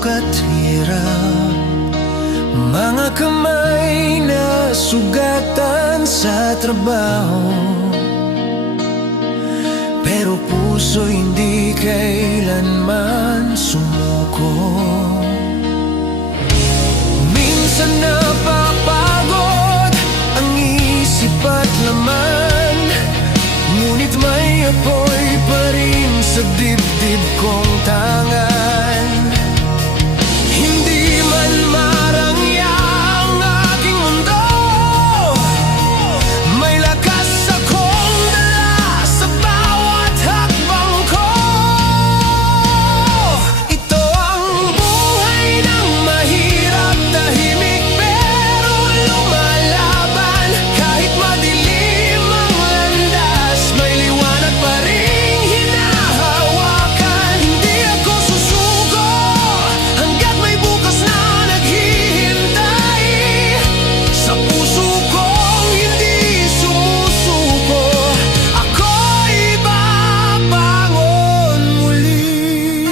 pagsubok at hirap, mga kamay na sugatan sa trabaho, pero puso hindi kailanman sumuko. Minsan napapagod ang isip at laman, ngunit may apoy pa rin sa dibdib kong tangan. Hindi man marangya ang aking mundo, may lakas akong dala sa bawat hakbang ko. Ito ang buhay ng mahirap, tahimik pero lumalaban. Kahit madilim ang landas, may liwanag pa ring hinahawakan. Hindi ako susuko hanggat may bukas na naghihintay. Sa puso kong hindi sumusuko, ako'y babangon muli.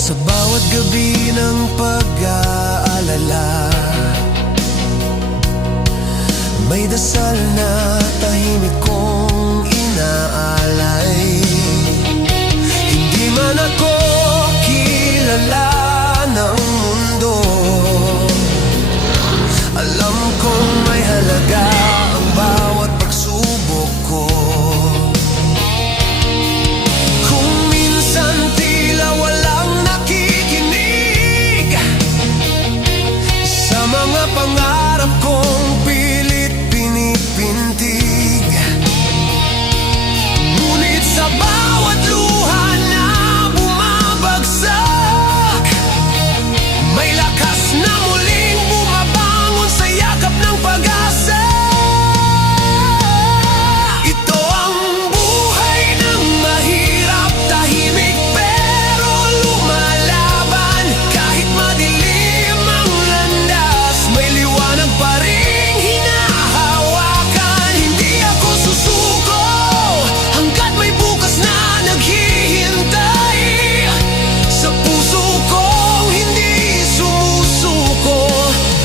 Sa bawat gabi ng pag-aalala, may dasal na tahimik kong inaalay. Hindi man ako kilala ng mundo, alam kong may halaga ang bawat pagsubok ko. Kung minsan tila walang nakikinig sa mga pangarap kong pilit pinipintig, ngunit sa bawat luha na bumabagsak, may lakas na muling bumabangon sa yakap ng pag-asa. Ito ang buhay ng mahirap, tahimik pero lumalaban. Kahit madilim ang landas, may liwanag pa ring hinahawakan. Hindi ako susuko hanggat may bukas na naghihintay. Sa puso kong hindi sumusuko,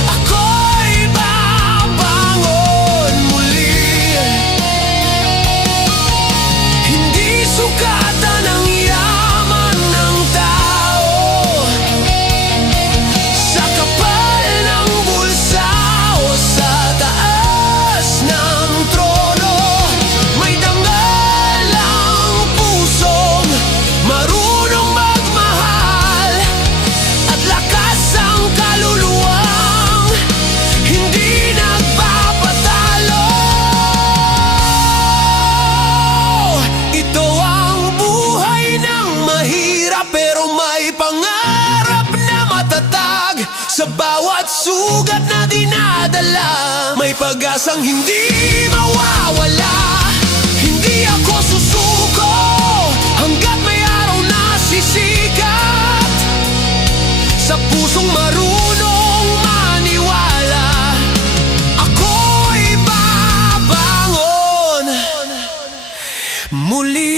ako'y babangon muli. Hindi sukatan ang yaman ng tao sa kapal ng bulsa o sa taas ng trono. May dangal ang pusong marunong magmahal, at lakas ang kaluluwang hindi nagpapatalo. Ito ang buhay ng mahirap, pero may pangarap na matatag. Sa bawat sugat na dinadala, may pag-asang hindi mawawala. Hindi ako susuko hanggat may araw na sisikat. Sa pusong marunong maniwala, ako'y babangon muli.